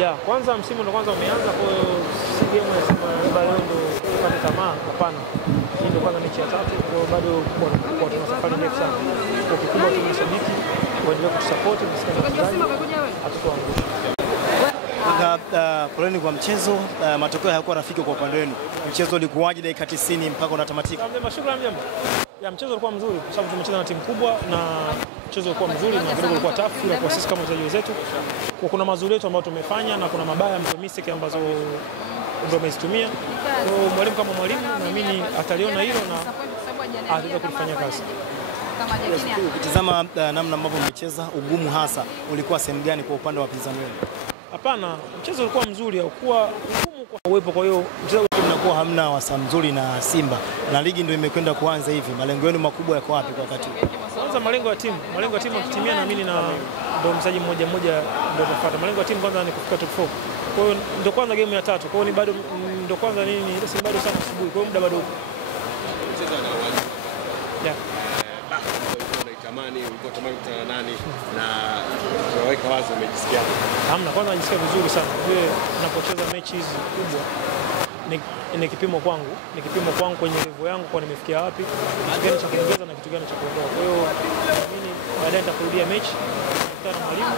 Ya, kwanza msimu ndo kwanza umeanza, kwa hiyo si game ya Simba bado ndo kupata tamaa, hapana. Hii ndo kwanza mechi ya 3, kwa hiyo bado kwa tuna safari ndefu sana. Kwa kikubwa tu mashabiki waendelee kutusupport, hatutoangusha. Poleni kwa mchezo, matokeo hayakuwa rafiki kwa upande wenu. Mchezo ulikuwaje dakika 90 mpaka unatamatika? Shukrani jambo. Ya, mchezo ulikuwa mzuri kwa sababu tumecheza na timu kubwa na mchezo ulikuwa mzuri na kidogo ulikuwa tough ila kwa sisi kama wachezaji wetu. Kwa kuna mazuri yetu ambayo tumefanya na kuna mabaya mistake ambazo ndio tumezitumia. Kwa mwalimu kama mwalimu naamini ataliona hilo na ataweza kulifanya kazi. Ukitazama namna ambavyo mmecheza, ugumu hasa ulikuwa sehemu gani kwa upande wa wapinzani wenu? Hapana, mchezo ulikuwa mzuri, haukuwa ngumu kwa uwepo, kwa hiyo mchezo unakuwa hamna wasa mzuri na Simba na ligi ndio imekwenda kuanza hivi. Malengo yenu makubwa yako wapi kwa wakati huu? Kwanza malengo ya timu yakitimia naamini na ndio mchezaji mmoja ndio utafuata. Malengo ya timu kwanza ni kufika top 4. Kwa hiyo ndio kwanza game ya 3. Kwa hiyo ni bado ndio kwanza nini ile si bado sana asubuhi. Kwa hiyo muda bado. Yeah. Ulikuwa tamani kutana nani na unaweka wazi umejisikia? Hamna, kwanza najisikia vizuri sana. Wewe unapocheza mechi hizi kubwa ni kipimo kwangu. Ni kipimo kwangu kwenye level yangu kwa nimefikia wapi, kitu gani cha kuongeza na kitu gani cha kuondoa. Kwa hiyo mimi baadaye nitakurudia mechi, nitakutana na mwalimu,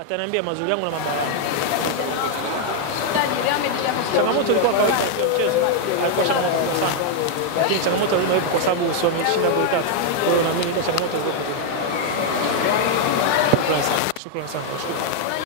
ataniambia mazuri yangu na mabaya yangu. Changamoto ilikuwa kawaida ya mchezo, haikuwa changamoto sana. Lakini changamoto lazima ipo kwa sababu sio wameshinda goli 3. Kwa hiyo naamini ile changamoto ilikuwa. Shukrani sana.